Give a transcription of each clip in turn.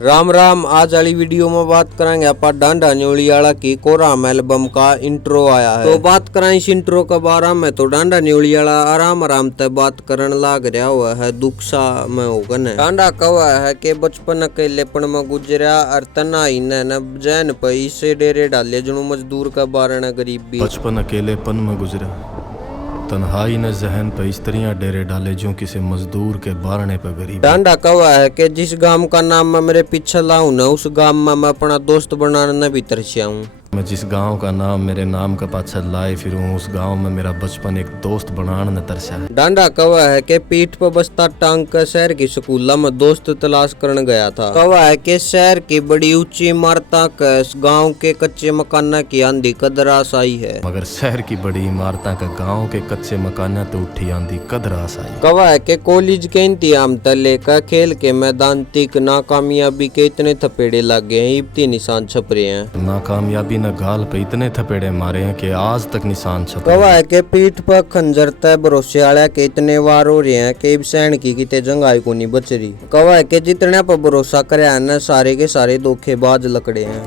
राम राम। आज वाली वीडियो में बात करेंगे आप डांडा न्योलियाला की कोराम एल्बम का इंट्रो आया है, तो बात करें इस इंट्रो के बारे में। तो डांडा न्योलियाला आराम आराम ते बात करन लाग रहा हुआ है, दुख सा में होगन है। डांडा कहा है कि बचपन अकेलेपन में गुजरा और तना ही न जैन पैसे डेरे डाले जनु मजदूर का बारे न गरीबी। बचपन अकेलेपन में गुजरा, तन्हाई ने जहन पे स्त्रियां डेरे डाले जो किसी मजदूर के बारने पे गरीब। डांडा कहा है कि जिस गांव का नाम मैं मेरे पीछे लाऊं न, उस गांव में मैं अपना दोस्त बनाने भी तरसिया हूँ। मैं जिस गांव का नाम मेरे नाम का पाछा लाए फिरूं, उस गांव में मेरा बचपन एक दोस्त बनाने न तरसा है। डांडा कहा है कि पीठ पर बस्ता टांग कर शहर की स्कूल में दोस्त तलाश करने गया था। कहा है कि शहर की बड़ी ऊंची इमारतों का गांव के कच्चे मकान की आंधी कदरास आई है, मगर शहर की बड़ी इमारतों का गांव के कच्चे मकान तो उठी आंधी कदरास आई। कहा है कि कॉलेज के इंतजाम तक लेकर खेल के मैदान तक नाकामयाबी के इतने थपेड़े लग गए हैं, इब्ती निशान छप रहे हैं। नाकामयाबी न गाल पे इतने थपेड़े मारे हैं कि आज तक निशान छप। कहा है कि पीठ पर खंजर तय भरोसे आया के इतने वार हो रहे हैं कि सैन की किते जंगाई को नहीं बच रही। कहा है कि जितने पर भरोसा करे न सारे के सारे धोखेबाज लकड़े हैं।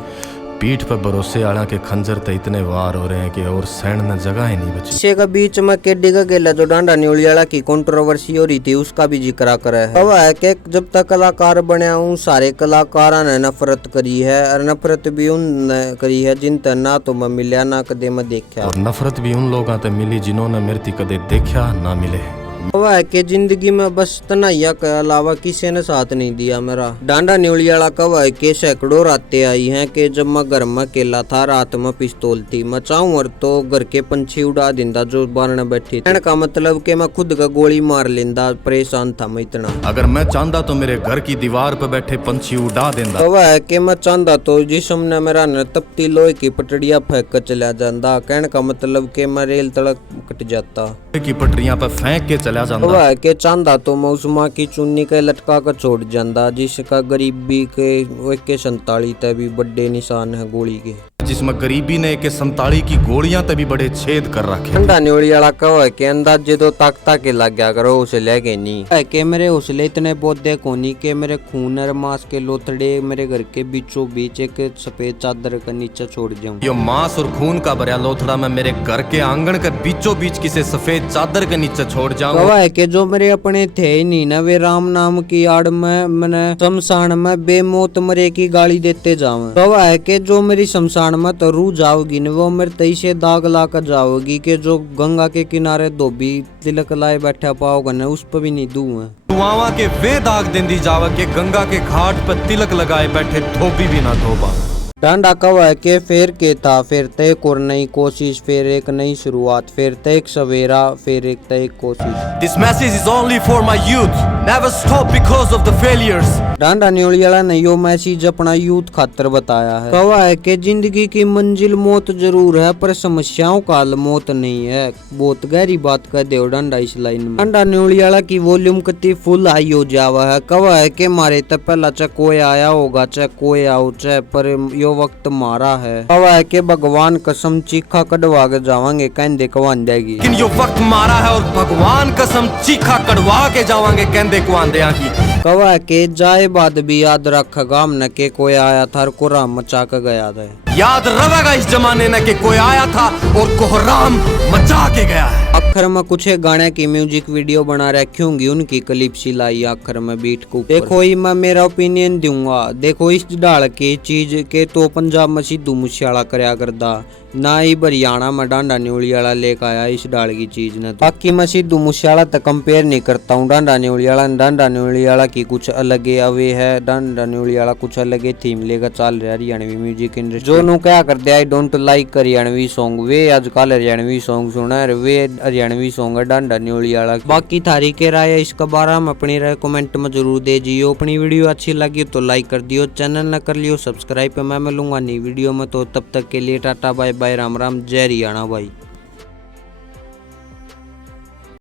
पीठ पर भरोसे आला के खंजर तो इतने वार हो रहे हैं कि और सैन न जगह ही नहीं बची। इसी के बीच में केडी का गेला जो डांडा न्योलियाला की कंट्रोवर्सी हो रही थी उसका भी जिक्र करा है। कहा है कि जब तक कलाकार बना हूँ सारे कलाकारों ने नफरत करी है और नफरत भी उनने करी है जिनते ना तो मैं मिलिया ना कदे मैं देखा, और नफरत भी उन लोगों से मिली जिन्होंने मेरे कदे देखा ना मिले। कहा है कि जिंदगी में बस तनाइया के अलावा किसी ने साथ नहीं दिया मेरा। डांडा न्योलियाला कहा है कि सैकड़ों रातें आई हैं कि जब मैं घर में अकेला था, रात में पिस्तौल थी, मैं चाहूँ और तो घर के पंछी उड़ा देंदा जो बारने बैठी थी। का मतलब कि मैं खुद का गोली मार लेंदा, परेशान था मैं इतना। अगर मैं चाहता तो मेरे घर की दीवार पर बैठे पंछी उड़ा देंदा। कहा है कि मैं चाहता तो जिसम ने मेरा न तपती लोहे की पटड़िया फेंक कर चला जाता। कहने का मतलब कि मैं रेल तड़क कट जाता, की पटरियां पर फेंक के चला जाता। कहा है कि चांदा तो मैं उस माँ की चुन्नी के लटका कर छोड़ जाता जिसका गरीबी के 47 तक भी बड़े निशान है गोली के, जिसमें गरीबी ने के 47 की गोलियां तभी बड़े छेद कर रखे। डांडा न्योलियाला कहा है कि अंदाजे तो ताकता के लग गया करो उसे लेके नहीं है कि मेरे हौसले इतने पौधे कोनी के मेरे खून और मांस के लोथड़े मेरे घर के बीचों बीच एक सफेद चादर के नीचे छोड़ जाऊं। यो मांस और खून का भरा लोथड़ा मैं मेरे घर के आंगन के बीचों बीच किसी सफेद चादर के नीचे छोड़ जाऊं। कहा है कि जो मेरे अपने थे ही नहीं ना, वे राम नाम की आड़ में मैंने शमशान में बेमौत मरे की गाली देते जाऊं। कहा है कि जो मेरी शमशान में तो रू जाओगी न, वो मेरे तई से दाग ला कर जाओगी कि जो गंगा के किनारे धोबी तिलक लाए बैठा पाओगा न, उस पर भी नहीं दूं। दुआवा के वे दाग देंदी जावा के गंगा के घाट पर तिलक लगाए बैठे धोबी भी ना धोबा। डांडा कहा है कि फिर के था, फिर तय एक और नई कोशिश, फिर एक नई शुरुआत, फिर तय एक सवेरा, फिर एक तय कोशिश। This message is only for my youth. Never stop because of the failures. डांडा न्योलियाला ने यो मैसेज अपना यूथ खातर बताया है। कहा है कि जिंदगी की मंजिल मौत जरूर है पर समस्याओं का हल मौत नहीं है। बहुत गहरी बात कर दे डांडा इस लाइन में। डांडा न्योलियाला की वॉल्यूम कति फुल हाई हो जावा है। कहा है कि मारे तक पहला चाहे कोई आया होगा चाहे कोई आओ चाहे, पर यो वक्त मारा है। कहा है कि भगवान कसम चीखा कड़वा के जावांगे कहते कवान देगी। लेकिन यो वक्त मारा है और भगवान कसम चीखा कड़वा के जावांगे कहते कवान देगी। कहा है कि जाए बाद भी याद रखेगा हमने के कोई आया था और कोहराम मचा के गया था। याद रवेगा इस जमाने में कि कोई आया था और कोहराम मचा के गया है। आखिर में कुछ गाने की म्यूजिक वीडियो बना रखी होंगी, उनकी क्लिप सी लाई आखिर में बीट को। देखो ही मैं मेरा ओपिनियन दूंगा। देखो इस डाल की चीज के तो पंजाब में सिद्धू मूसेवाला करया करदा, ना ही हरियाणा में डांडा न्योलियाला लेकर आया इस डाल की चीज ने। बाकी मैं सिद्धू मूसेवाला तक कंपेयर नहीं करता हूँ डांडा न्योलियाला की कुछ अलग अवे है। डांडा न्योलियाला कुछ अलग थीम लेकर चल रहा हरियाणवी म्यूजिक इंडस्ट्री। जो नु क्या करते I don't like Haryanvi song, वे आजकल हरियाणवी सॉन्ग सुना वे हरियाणवी सॉन्ग है डांडा न्योलियाला। बाकी थारी के राय इसका बारे में अपनी राय कमेंट में जरूर दे जियो। अपनी वीडियो अच्छी लगी तो लाइक कर दियो, चैनल न कर लियो सब्सक्राइब। मैं मिलूंगा नई वीडियो में, तो तब तक के लिए tata bye bye, Ram Ram, जय हरियाणा भाई।